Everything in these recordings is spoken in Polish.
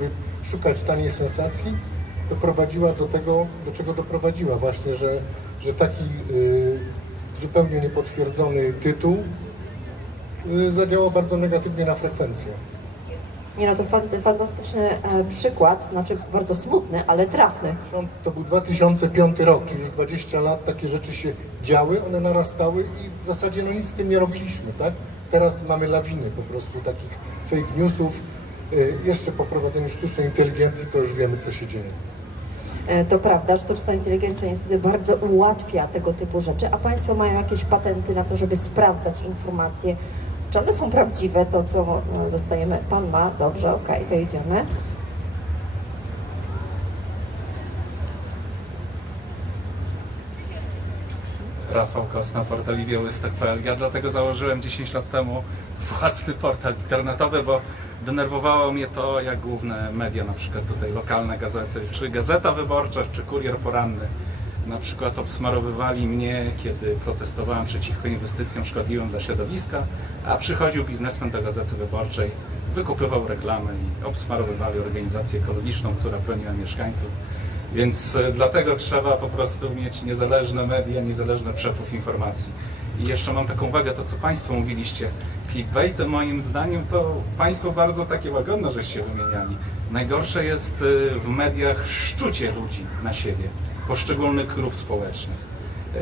żeby szukać taniej sensacji, doprowadziła do tego, do czego doprowadziła właśnie, że, że taki y, zupełnie niepotwierdzony tytuł y, zadziałał bardzo negatywnie na frekwencję. Nie no, to fan, fantastyczny e, przykład, znaczy bardzo smutny, ale trafny. To był 2005 rok, czyli już 20 lat takie rzeczy się działy, one narastały i w zasadzie no nic z tym nie robiliśmy, tak? Teraz mamy lawiny po prostu takich fake newsów. Y, Jeszcze po wprowadzeniu sztucznej inteligencji to już wiemy, co się dzieje. E, To prawda, sztuczna inteligencja niestety bardzo ułatwia tego typu rzeczy, a Państwo mają jakieś patenty na to, żeby sprawdzać informacje, czy one są prawdziwe, to co e, dostajemy. Pan ma, dobrze, okej, to idziemy. Rafał Kosna, portal iwiołystek.pl. Ja dlatego założyłem 10 lat temu własny portal internetowy, bo denerwowało mnie to, jak główne media, na przykład tutaj lokalne gazety, czy Gazeta Wyborcza, czy Kurier Poranny, na przykład obsmarowywali mnie, kiedy protestowałem przeciwko inwestycjom szkodliwym dla środowiska, a przychodził biznesmen do Gazety Wyborczej, wykupywał reklamy i obsmarowywali organizację ekologiczną, która broniła mieszkańców. Więc e, dlatego trzeba po prostu mieć niezależne media, niezależny przepływ informacji. I jeszcze mam taką uwagę, to co Państwo mówiliście, clickbaitem moim zdaniem to Państwo bardzo takie łagodne żeście wymieniali. Najgorsze jest e, w mediach szczucie ludzi na siebie, poszczególnych grup społecznych. E,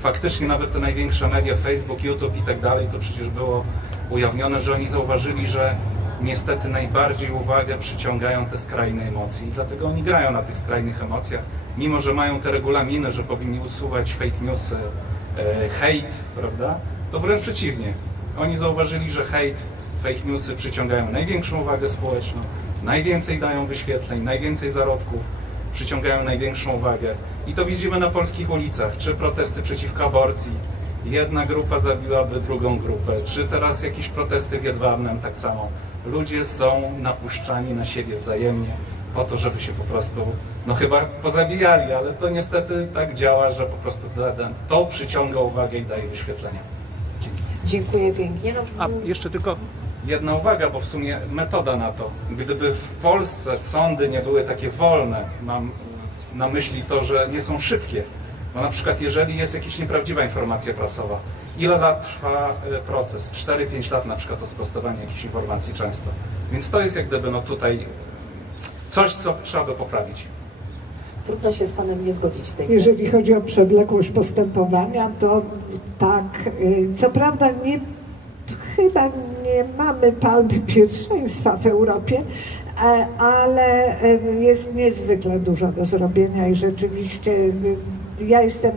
Faktycznie nawet te największe media, Facebook, YouTube i tak dalej, to przecież było ujawnione, że oni zauważyli, że niestety najbardziej uwagę przyciągają te skrajne emocje i dlatego oni grają na tych skrajnych emocjach, mimo że mają te regulaminy, że powinni usuwać fake newsy, e, hejt, prawda? To wręcz przeciwnie. Oni zauważyli, że hejt, fake newsy przyciągają największą uwagę społeczną, najwięcej dają wyświetleń, najwięcej zarobków, przyciągają największą uwagę. I to widzimy na polskich ulicach, czy protesty przeciwko aborcji, jedna grupa zabiłaby drugą grupę, czy teraz jakieś protesty w Jedwabnem tak samo. Ludzie są napuszczani na siebie wzajemnie po to, żeby się po prostu, no chyba pozabijali, ale to niestety tak działa, że po prostu to- to przyciąga uwagę i daje wyświetlenia. Dzięki. Dziękuję pięknie. No, A jeszcze tylko jedna uwaga, bo w sumie metoda na to. Gdyby w Polsce sądy nie były takie wolne, mam na myśli to, że nie są szybkie. Bo na przykład jeżeli jest jakaś nieprawdziwa informacja prasowa, ile lat trwa e, proces? 4-5 lat na przykład to sprostowanie jakiejś informacji często. Więc to jest jak gdyby no tutaj coś, co trzeba by poprawić. trudno się z Panem nie zgodzić w tej kwestii. Jeżeli chodzi o przewlekłość postępowania, to tak, y, co prawda nie, chyba nie mamy palmy pierwszeństwa w Europie, e, ale e, jest niezwykle dużo do zrobienia i rzeczywiście y, ja jestem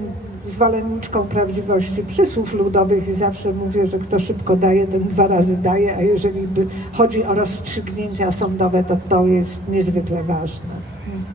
zwolenniczką prawdziwości przysłów ludowych i zawsze mówię, że kto szybko daje, ten dwa razy daje, a jeżeli chodzi o rozstrzygnięcia sądowe, to to jest niezwykle ważne.